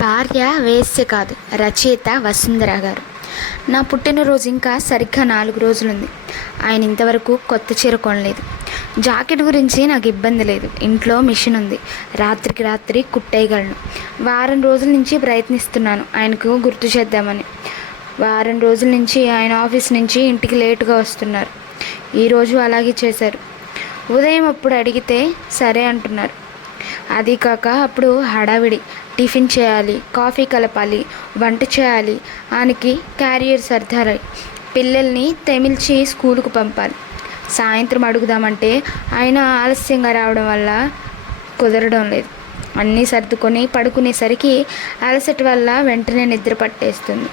భార్య వేశ్య కాదు, రచయిత వసుంధర గారు. నా పుట్టినరోజు ఇంకా సరిగ్గా 4 రోజులుంది. ఆయన ఇంతవరకు కొత్త చీర కొనలేదు. జాకెట్ గురించి నాకు ఇబ్బంది లేదు. ఇంట్లో మిషన్ ఉంది. రాత్రికి రాత్రి కుట్టేయగలను. వారం రోజుల నుంచి ప్రయత్నిస్తున్నాను ఆయనకు గుర్తు చేద్దామని. వారం రోజుల నుంచి ఆయన ఆఫీస్ నుంచి ఇంటికి లేటుగా వస్తున్నారు. ఈరోజు అలాగే చేశారు. ఉదయం అప్పుడు అడిగితే సరే అంటున్నారు. అది కాక అప్పుడు హడావిడి. టిఫిన్ చేయాలి, కాఫీ కలపాలి, వంట చేయాలి, ఆయనకి క్యారియర్ సర్దాలి, పిల్లల్ని తెమిల్చి స్కూలుకు పంపాలి. సాయంత్రం అడుగుదామంటే ఆయన ఆలస్యంగా రావడం వల్ల కుదరడం లేదు. అన్నీ సర్దుకొని పడుకునేసరికి అలసట వల్ల వెంటనే నిద్ర పట్టేస్తుంది.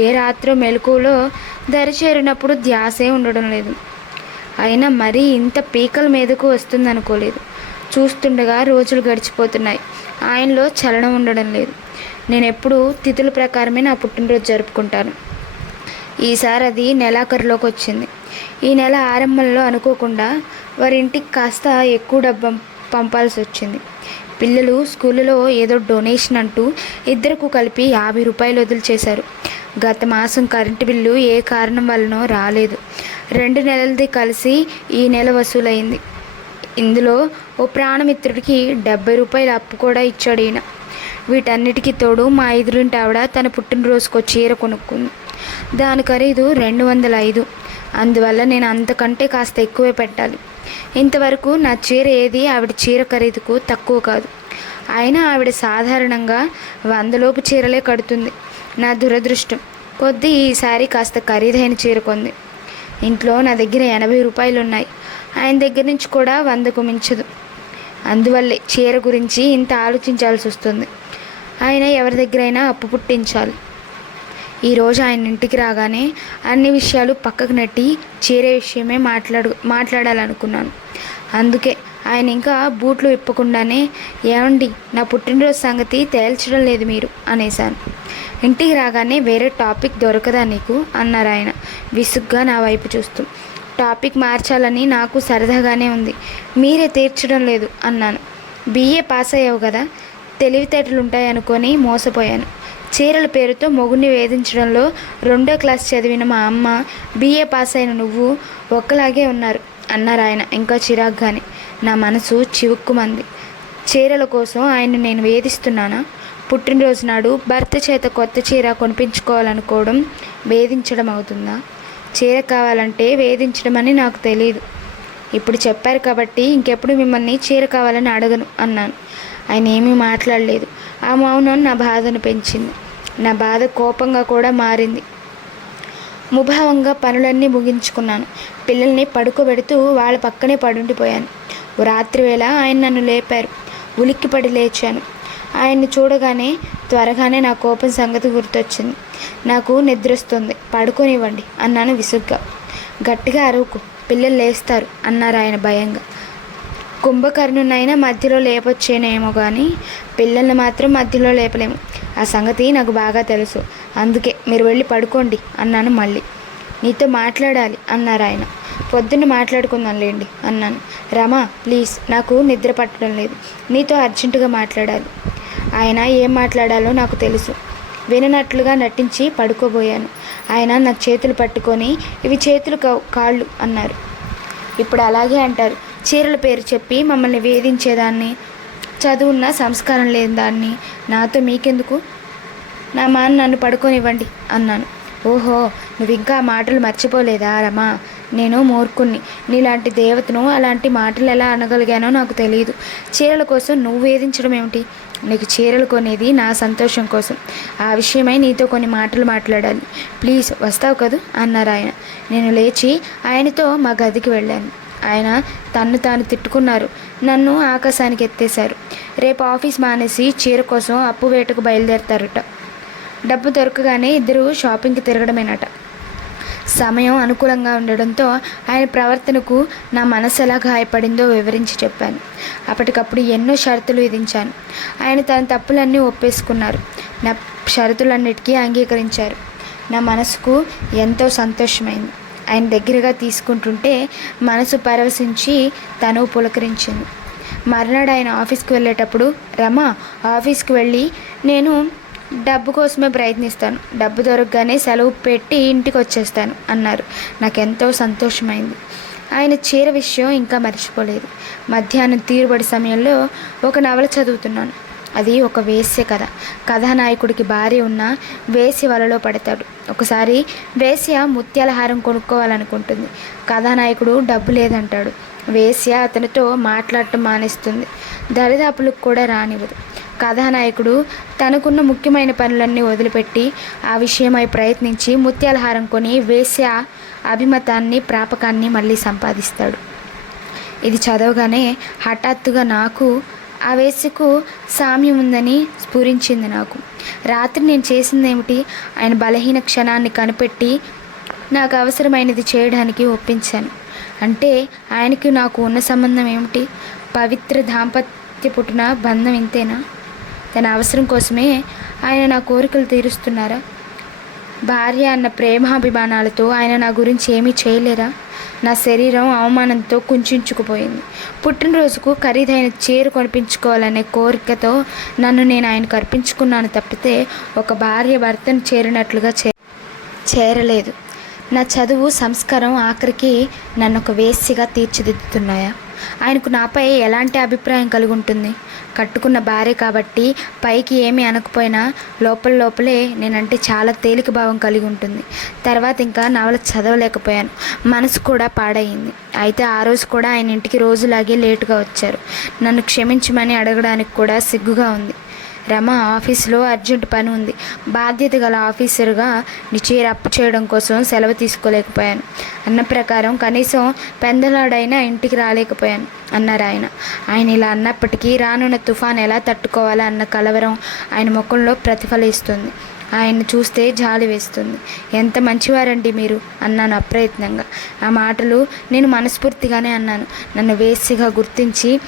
ఏ రాత్రో మెలకువలో దరిచేరినప్పుడు ధ్యాసే ఉండడం లేదు. అయినా మరీ ఇంత పీకల మీదకు వస్తుందనుకోలేదు. చూస్తుండగా రోజులు గడిచిపోతున్నాయి. ఆయనలో చలనం ఉండడం లేదు. నేను ఎప్పుడూ తిథుల ప్రకారమే నా పుట్టినరోజు జరుపుకుంటాను. ఈసారి అది నెలాఖరులోకి వచ్చింది. ఈ నెల ఆరంభంలో అనుకోకుండా వారి ఇంటికి కాస్త ఎక్కువ డబ్బు పంపాల్సి వచ్చింది. పిల్లలు స్కూలులో ఏదో డొనేషన్ అంటూ ఇద్దరికి కలిపి 50 రూపాయలు వదిలిచేశారు. గత మాసం కరెంటు బిల్లు ఏ కారణం వల్లనో రాలేదు. 2 నెలలది కలిసి ఈ నెల వసూలైంది. ఇందులో ఓ ప్రాణమిత్రుడికి 70 రూపాయలు అప్పు కూడా ఇచ్చాడు ఈయన. వీటన్నిటికీ తోడు మా ఎదురింటి ఆవిడ తన పుట్టినరోజుకో చీర కొనుక్కుంది. దాని ఖరీదు 205. అందువల్ల నేను అంతకంటే కాస్త ఎక్కువే పెట్టాలి. ఇంతవరకు నా చీర ఏది ఆవిడ చీర ఖరీదుకు తక్కువ కాదు. అయినా ఆవిడ సాధారణంగా 100 లోపు చీరలే కడుతుంది. నా దురదృష్టం కొద్దీ ఈసారి కాస్త ఖరీదైన చీర కొంది. ఇంట్లో నా దగ్గర 80 రూపాయలు ఉన్నాయి. ఆయన దగ్గర నుంచి కూడా 100కు మించదు. అందువల్లే చీర గురించి ఇంత ఆలోచించాల్సి వస్తుంది. ఆయన ఎవరి దగ్గరైనా అప్పు పుట్టించాలి. ఈరోజు ఆయన ఇంటికి రాగానే అన్ని విషయాలు పక్కకు నెట్టి చీర విషయమే మాట్లాడాలనుకున్నాను. అందుకే ఆయన ఇంకా బూట్లు విప్పకుండానే, ఏమండి, నా పుట్టినరోజు సంగతి తేల్చడం లేదు మీరు అనేశాను. ఇంటికి రాగానే వేరే టాపిక్ దొరకదా నీకు అన్నారు ఆయన విసుగ్గా నా వైపు చూస్తూ. టాపిక్ మార్చాలని నాకు సరదాగానే ఉంది, మీరే తీర్చడం లేదు అన్నాను. BA పాస్ అయ్యావు కదా, తెలివితేటలు ఉంటాయనుకొని మోసపోయాను. చీరల పేరుతో మొగుడిని వేధించడంలో 2వ క్లాస్ చదివిన మా అమ్మ, BA పాస్ అయిన నువ్వు ఒక్కలాగే ఉన్నారు అన్నారు ఆయన ఇంకా చిరాగ్గానే. నా మనసు చివుక్కుమంది. చీరల కోసం ఆయన్ని నేను వేధిస్తున్నానా? పుట్టినరోజు నాడు భర్త చేత కొత్త చీర కొనిపించుకోవాలనుకోవడం వేధించడం అవుతుందా? చీర కావాలంటే వేధించడం అని నాకు తెలియదు. ఇప్పుడు చెప్పారు కాబట్టి ఇంకెప్పుడు మిమ్మల్ని చీర కావాలని అడగను అన్నాను. ఆయన ఏమీ మాట్లాడలేదు. ఆ మౌనం నా బాధను పెంచింది. నా బాధ కోపంగా కూడా మారింది. ముభావంగా పనులన్నీ ముగించుకున్నాను. పిల్లల్ని పడుకోబెడుతూ వాళ్ళ పక్కనే పడుండిపోయాను. రాత్రి వేళ ఆయన నన్ను లేపారు. ఉలిక్కిపడి లేచాను. ఆయన్ని చూడగానే త్వరగానే నా కోపం సంగతి గుర్తొచ్చింది. నాకు నిద్రొస్తుంది, పడుకోనివ్వండి అన్నాను విసుగ్గా. గట్టిగా అరవకు, పిల్లలు లేస్తారు అన్నారు ఆయన భయంగా. కుంభకర్ణునైనా మధ్యలో లేపొచ్చేనేమో కానీ పిల్లల్ని మాత్రం మధ్యలో లేపలేము. ఆ సంగతి నాకు బాగా తెలుసు. అందుకే మీరు వెళ్ళి పడుకోండి అన్నాను మళ్ళీ. నీతో మాట్లాడాలి అన్నారు ఆయన. పొద్దున్న మాట్లాడుకుందాంలేండి అన్నాను. రమా, ప్లీజ్, నాకు నిద్ర పట్టడం లేదు. నీతో అర్జెంటుగా మాట్లాడాలి. ఆయన ఏం మాట్లాడాలో నాకు తెలుసు. విననట్లుగా నటించి పడుకోబోయాను. ఆయన నా చేతులు పట్టుకొని, ఇవి చేతులు కాళ్ళు అన్నారు. ఇప్పుడు అలాగే అంటారు. చీరల పేరు చెప్పి మమ్మల్ని వేధించేదాన్ని, చదువున్న సంస్కారం లేని దాన్ని నాతో మీకెందుకు? నా మాన్న నన్ను పడుకోనివ్వండి అన్నాను. ఓహో, నువ్వు ఇంకా ఆ మాటలు మర్చిపోలేదా రమా? నేను మూర్ఖుణ్ణి. నీలాంటి దేవతను అలాంటి మాటలు ఎలా అనగలిగానో నాకు తెలియదు. చీరల కోసం నువ్వు వేధించడం ఏమిటి? నీకు చీరలు కొనేది నా సంతోషం కోసం. ఆ విషయమై నీతో కొన్ని మాటలు మాట్లాడాలి. ప్లీజ్ వస్తావు కదూ అన్నారు ఆయన. నేను లేచి ఆయనతో మా గదికి వెళ్ళాను. ఆయన తన్ను తాను తిట్టుకున్నారు. నన్ను ఆకాశానికి ఎత్తేశారు. రేపు ఆఫీస్ మానేసి చీర కోసం అప్పు వేటకు బయలుదేరతారట. డబ్బు దొరకగానే ఇద్దరు షాపింగ్కి తిరగడమేనట. సమయం అనుకూలంగా ఉండడంతో ఆయన ప్రవర్తనకు నా మనసు ఎలా గాయపడిందో వివరించి చెప్పాను. అప్పటికప్పుడు ఎన్నో షరతులు విధించాను. ఆయన తన తప్పులన్నీ ఒప్పేసుకున్నారు. నా షరతులన్నిటికీ అంగీకరించారు. నా మనసుకు ఎంతో సంతోషమైంది. ఆయన దగ్గరగా తీసుకుంటుంటే మనసు పరవశించి తను పులకరించింది. మర్నాడు ఆయన ఆఫీస్కి వెళ్ళేటప్పుడు, రమ, ఆఫీస్కి వెళ్ళి నేను డబ్బు కోసమే ప్రయత్నిస్తాను, డబ్బు దొరకగానే సెలవు పెట్టి ఇంటికి వచ్చేస్తాను అన్నారు. నాకెంతో సంతోషమైంది. ఆయన చీర విషయం ఇంకా మర్చిపోలేదు. మధ్యాహ్నం తీరుబడి సమయంలో ఒక నవల చదువుతున్నాను. అది ఒక వేశ్య కథ. కథానాయకుడికి భార్య ఉన్న వేశ్య వలలో పడతాడు. ఒకసారి వేశ్య ముత్యాల హారం కొనుక్కోవాలనుకుంటుంది. కథానాయకుడు డబ్బు లేదంటాడు. వేశ్య అతనితో మాట్లాడటం మానేస్తుంది. దరిదాపులకు కూడా రానివ్వదు. కథానాయకుడు తనకున్న ముఖ్యమైన పనులన్నీ వదిలిపెట్టి ఆ విషయమై ప్రయత్నించి ముత్యాల హారం కొని వేశ్య అభిమతాన్ని, ప్రాపకాన్ని మళ్ళీ సంపాదిస్తాడు. ఇది చదవగానే హఠాత్తుగా నాకు ఆ వేశ్యకు సామ్యం ఉందని స్ఫురించింది. రాత్రి నేను చేసిందేమిటి? ఆయన బలహీన క్షణాన్ని కనిపెట్టి నాకు అవసరమైనది చేయడానికి ఒప్పించాను. అంటే ఆయనకి నాకు ఉన్న సంబంధం ఏమిటి? పవిత్ర దాంపత్య పుట్టిన బంధం ఇంతేనా? తన అవసరం కోసమే ఆయన నా కోరికలు తీరుస్తున్నారా? భార్య అన్న ప్రేమాభిమానాలతో ఆయన నా గురించి ఏమీ చేయలేరా? నా శరీరం అవమానంతో కుంచుకుపోయింది. పుట్టినరోజుకు ఖరీదైన చీర కొనిపించుకోవాలనే కోరికతో నన్ను నేను ఆయనకు అర్పించుకున్నాను తప్పితే ఒక భార్య భర్తను చేరినట్లుగా చేరలేదు. నా చదువు, సంస్కారం ఆఖరికి నన్ను ఒక వేశ్యగా తీర్చిదిద్దుతున్నాయా? ఆయనకు నాపై ఎలాంటి అభిప్రాయం కలిగి ఉంటుంది? కట్టుకున్న భార్య కాబట్టి పైకి ఏమీ అనకపోయినా లోపలే నేనంటే చాలా తేలిక భావం కలిగి ఉంటుంది. తర్వాత ఇంకా నవల చదవలేకపోయాను. మనసు కూడా పాడయింది. అయితే ఆ రోజు కూడా ఆయన ఇంటికి రోజులాగే లేటుగా వచ్చారు. నన్ను క్షమించమని అడగడానికి కూడా సిగ్గుగా ఉంది. రమ, ఆఫీసులో అర్జెంటు పని ఉంది. బాధ్యత గల ఆఫీసర్గా నీ చీర అప్పు చేయడం కోసం సెలవు తీసుకోలేకపోయాను. అన్న ప్రకారం కనీసం పెందలాడైనా ఇంటికి రాలేకపోయాను అన్నారు ఆయన. ఆయన ఇలా అన్నప్పటికీ రానున్న తుఫాన్ ఎలా తట్టుకోవాలా అన్న కలవరం ఆయన ముఖంలో ప్రతిఫలిస్తుంది. ఆయన్ని చూస్తే జాలి వేస్తుంది. ఎంత మంచివారండి మీరు అన్నాను అప్రయత్నంగా. ఆ మాటలు నేను మనస్ఫూర్తిగానే అన్నాను. నన్ను వేశ్యగా గుర్తించి,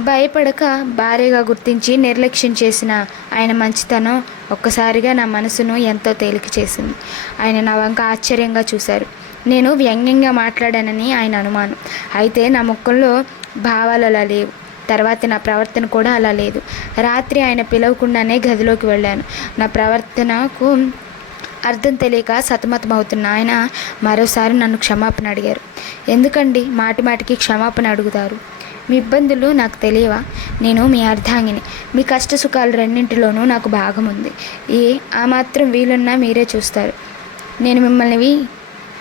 భయపడక భార్యగా గుర్తించి నిర్లక్ష్యం చేసిన ఆయన మంచితనం ఒక్కసారిగా నా మనసును ఎంతో తేలిక చేసింది. ఆయన నా వంక ఆశ్చర్యంగా చూశారు. నేను వ్యంగ్యంగా మాట్లాడానని ఆయన అనుమానం. అయితే నా ముఖంలో భావాలు అలా లేవు. తర్వాత నా ప్రవర్తన కూడా అలా లేదు. రాత్రి ఆయన పిలవకుండానే గదిలోకి వెళ్ళాను. నా ప్రవర్తనకు అర్థం తెలియక సతమతమవుతున్న ఆయన మరోసారి నన్ను క్షమాపణ అడిగారు. ఎందుకండి మాటిమాటికి క్షమాపణ అడుగుతారు? మీ ఇబ్బందులు నాకు తెలియవా? నేను మీ అర్ధాంగిని. మీ కష్ట సుఖాలు రెండింటిలోనూ నాకు భాగం ఉంది. ఆ మాత్రం వీలున్నా మీరే చూస్తారు. నేను మిమ్మల్ని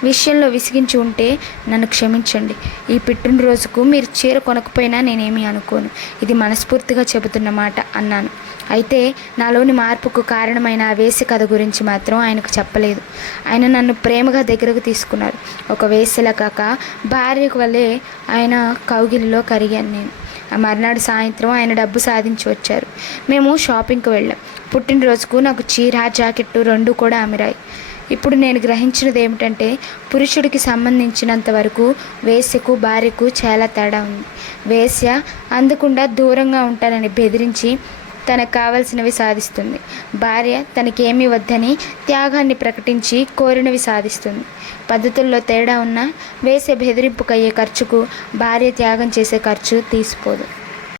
విషయంలో విసిగించి ఉంటే నన్ను క్షమించండి. ఈ పుట్టినరోజుకు మీరు చీర కొనకపోయినా నేనేమీ అనుకోను. ఇది మనస్ఫూర్తిగా చెబుతున్న మాట అన్నాను. అయితే నాలోని మార్పుకు కారణమైన ఆ వేశ్య కథ గురించి మాత్రం ఆయనకు చెప్పలేదు. ఆయన నన్ను ప్రేమగా దగ్గరకు తీసుకున్నారు. ఒక వేశ్యలా కాక భార్యకు వల్లే ఆయన కౌగిలిలో కరిగాను నేను. ఆ మర్నాడు సాయంత్రం ఆయన డబ్బు సాధించి వచ్చారు. మేము షాపింగ్కి వెళ్ళాం. పుట్టినరోజుకు నాకు చీర, జాకెట్టు రెండూ కూడా అమిరాయి. ఇప్పుడు నేను గ్రహించినది ఏమిటంటే, పురుషుడికి సంబంధించినంత వరకు వేశ్యకు, భార్యకు చాలా తేడా ఉంది. వేశ్య అందకుండా దూరంగా ఉంటానని బెదిరించి తనకు కావలసినవి సాధిస్తుంది. భార్య తనకేమీ వద్దని త్యాగాన్ని ప్రకటించి కోరినవి సాధిస్తుంది. పద్ధతుల్లో తేడా ఉన్న వేశ్య బెదిరింపుకయ్యే ఖర్చుకు భార్య త్యాగం చేసే ఖర్చు తీసిపోదు.